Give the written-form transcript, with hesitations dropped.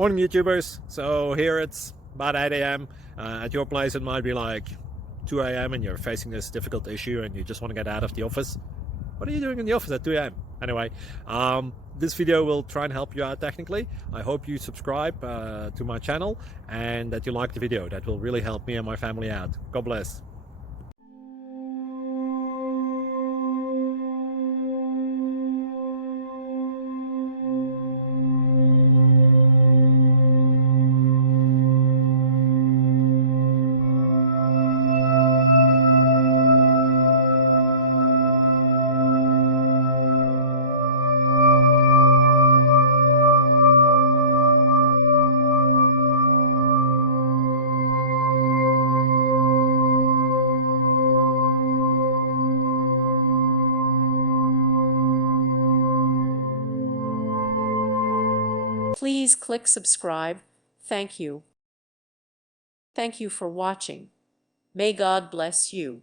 Morning YouTubers. So here it's about 8 a.m. At your place it might be like 2 a.m. and you're facing this difficult issue and you just want to get out of the office. What are you doing in the office at 2 a.m.? Anyway, this video will try and help you out technically. I hope you subscribe to my channel and that you like the video. That will really help me and my family out. God bless. Please click subscribe. Thank you. Thank you for watching. May God bless you.